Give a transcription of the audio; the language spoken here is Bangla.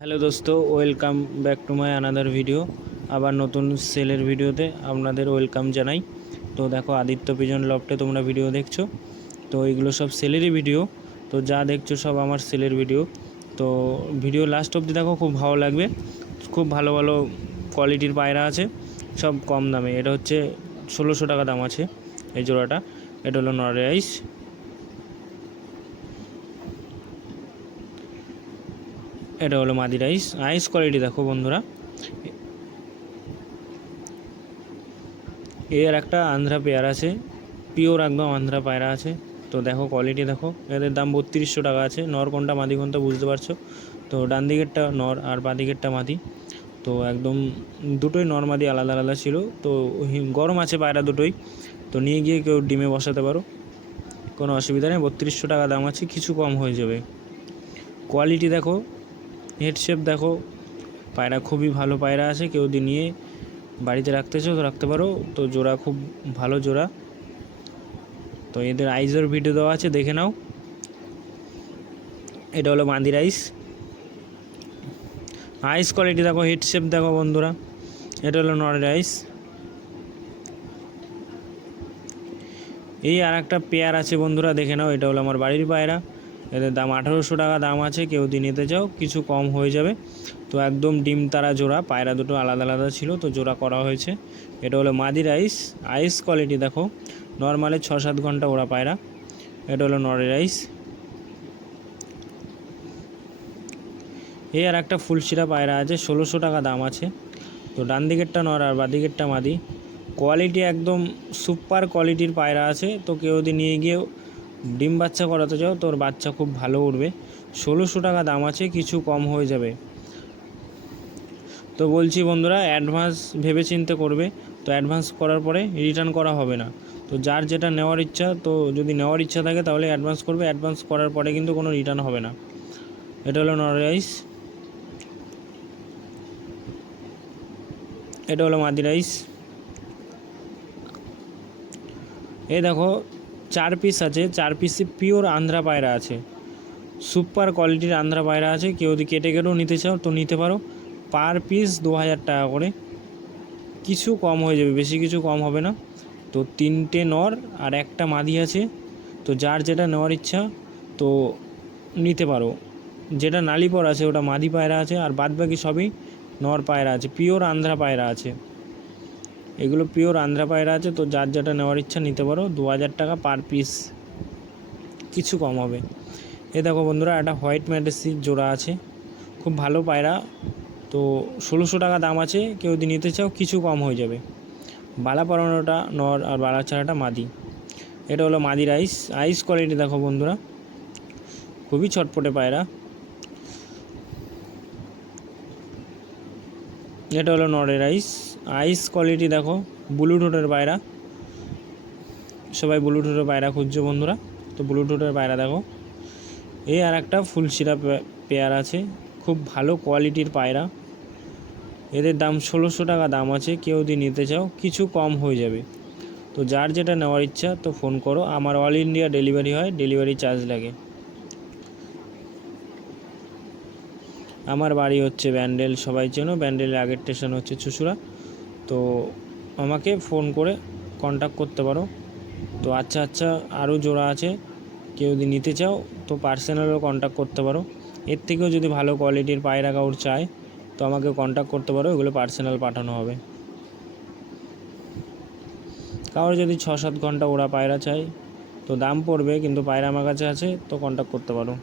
হ্যালো দোস্ত, welcome back to my another video. আবার নতুন সেলের ভিডিওতে আপনাদের ওয়েলকাম জানাই। তো দেখো, আদিত্য পিজন লফটে তোমরা ভিডিও দেখছো, তো এইগুলো সব সেলেরই ভিডিও। তো যা দেখছো সব আমার সেলের ভিডিও। তো ভিডিও লাস্ট অবধি দেখো, খুব ভালো লাগবে। খুব ভালো ভালো কোয়ালিটির পায়রা আছে, সব কম দামে। এটা হচ্ছে 1600 টাকা দাম আছে এই জোড়াটা। এটা হলো নর রাইস। এটা হলো মাদি রাইস। আইস কোয়ালিটি দেখো বন্ধুরা। এর একটা আন্ধ্রা পেয়ার আছে, পিওর একদম আন্ধ্রা পায়রা আছে। তো দেখো কোয়ালিটি দেখো, এদের দাম 3200 টাকা আছে। নর কোনটা মাদি কোনটা বুঝতে পারছো। তো ডান দিকেরটা নর আর বাঁ দিকেরটা মাদি। তো একদম দুটোই নর মাদি আলাদা আলাদা ছিল। তো গরম আছে পায়রা দুটোই, তো নিয়ে গিয়ে কেউ ডিমে বসাতে পারো, কোনো অসুবিধা নেই। 3200 টাকা দাম আছে, কিছু কম হয়ে যাবে। কোয়ালিটি দেখো, হেড শেপ দেখো, পায়রা খুবই ভালো পায়রা আছে। কেউ নিয়ে বাড়িতে রাখতে চাও তো রাখতে পারো। তো জোড়া খুব ভালো জোড়া। তো এদের আইজের ভিডিও দেওয়া আছে, দেখে নাও। এটা হলো মাদি রাইস। আইস কোয়ালিটি দেখো, হেড শেপ দেখো বন্ধুরা। এটা হলো নর রাইস। এই আর একটা পেয়ার আছে বন্ধুরা, দেখে নাও। এটা হলো আমার বাড়ির পায়রা। এদের দাম 1800 টাকা দাম আছে। কেউ দিয়ে নিতে চাও কিছু কম হয়ে যাবে। তো একদম ডিম তারা জোড়া, পায়রা দুটো আলাদা আলাদা ছিল, তো জোড়া করা হয়েছে। এটা হলো মাদি রাইস। আইস কোয়ালিটি দেখো, নর্মালে 6-7 ঘন্টা ওরা পায়রা। এটা হলো নর রাইস। এই আর একটা ফুলশিরা পায়রা আছে, 1600 টাকা দাম আছে। তো ডান দিকেরটা নর আর বাঁ দিকেরটা মাদি। কোয়ালিটি একদম সুপার কোয়ালিটির পায়রা আছে। তো কেউ যদি নিয়ে গিয়ে ডিম বাচ্চা করাতে চাও, তোর বাচ্চা খুব ভালো উঠবে। 1600 টাকা দাম আছে, কিছু কম হয়ে যাবে। তো বলছি বন্ধুরা, অ্যাডভান্স ভেবে চিন্তে করবে। তো অ্যাডভান্স করার পরে রিটার্ন করা হবে না। তো যার যেটা নেওয়ার ইচ্ছা, তো যদি নেওয়ার ইচ্ছা থাকে তাহলে অ্যাডভান্স করবে। অ্যাডভান্স করার পরে কিন্তু কোনো রিটার্ন হবে না। এটা হলো নর রাইস। এটা হলো মাদি রাইস। এই দেখো, 4 পিস আছে। 4 পিসে পিওর আন্ধ্রা পায়রা আছে, সুপার কোয়ালিটির আন্ধ্রা পায়রা আছে। কেউ যদি কেটে কেটেও নিতে চাও তো নিতে পারো। পার পিস 2000 টাকা করে, কিছু কম হয়ে যাবে, বেশি কিছু কম হবে না। তো 3টে নর আর একটা মাদি আছে। তো যার যেটা নেওয়ার ইচ্ছা তো নিতে পারো। যেটা নালিপর আছে ওটা মাদি পায়রা আছে, আর বাদবাকি সবই নর পায়রা আছে, পিওর আন্ধ্রা পায়রা আছে। এগুলো পিওর আন্ধ্রা পায়রা আছে। তো যার যেটা নেওয়ার ইচ্ছা নিতে পারো। 2000 টাকা পার পিস, কিছু কম হবে। এ দেখো বন্ধুরা, একটা হোয়াইট ম্যাডেসি জোড়া আছে, খুব ভালো পায়রা। তো 1600 টাকা দাম আছে। কেউ যদি নিতে চাও কিছু কম হয়ে যাবে। বালা পরানোটা নর আর বালা ছাড়াটা মাদি। এটা হলো মাদি রাইস। আইস কোয়ালিটি দেখো বন্ধুরা, খুবই ছটপটে পায়রা। এটা হলো নরের রাইস। আইস কোয়ালিটি দেখো, ব্লুটুথের পায়রা। সবাই ব্লুটুথের পায়রা খুঁজছো বন্ধুরা, তো ব্লুটুথের পায়রা দেখো। এই আর একটা ফুলশিরা পেয়ার আছে, খুব ভালো কোয়ালিটির পায়রা। এদের দাম 1600 টাকা দাম আছে। কেউ যদি নিতে চাও কিছু কম হয়ে যাবে। তো যার যেটা নেওয়ার ইচ্ছা তো ফোন করো। আমার অল ইন্ডিয়া ডেলিভারি হয়, ডেলিভারি চার্জ লাগে। আমার বাড়ি হচ্ছে ব্যান্ডেল, সবাই চেনো। ব্যান্ডেলের আগের স্টেশন হচ্ছে চুঁচুড়া। তো আমাকে ফোন করে কন্ট্যাক্ট করতে পারো। তো আচ্ছা, আরও জোড়া আছে। কেউ যদি নিতে চাও তো পার্সোনালও কন্ট্যাক্ট করতে পারো। এর থেকেও যদি ভালো কোয়ালিটির পায়রা কাউর চায় তো আমাকে কন্ট্যাক্ট করতে পারো, এগুলো পার্সোনাল পাঠানো হবে। কারোর যদি 6-7 ঘন্টা ওরা পায়রা চাই তো দাম পড়বে, কিন্তু পায়রা আমার কাছে আছে, তো কন্ট্যাক্ট করতে পারো।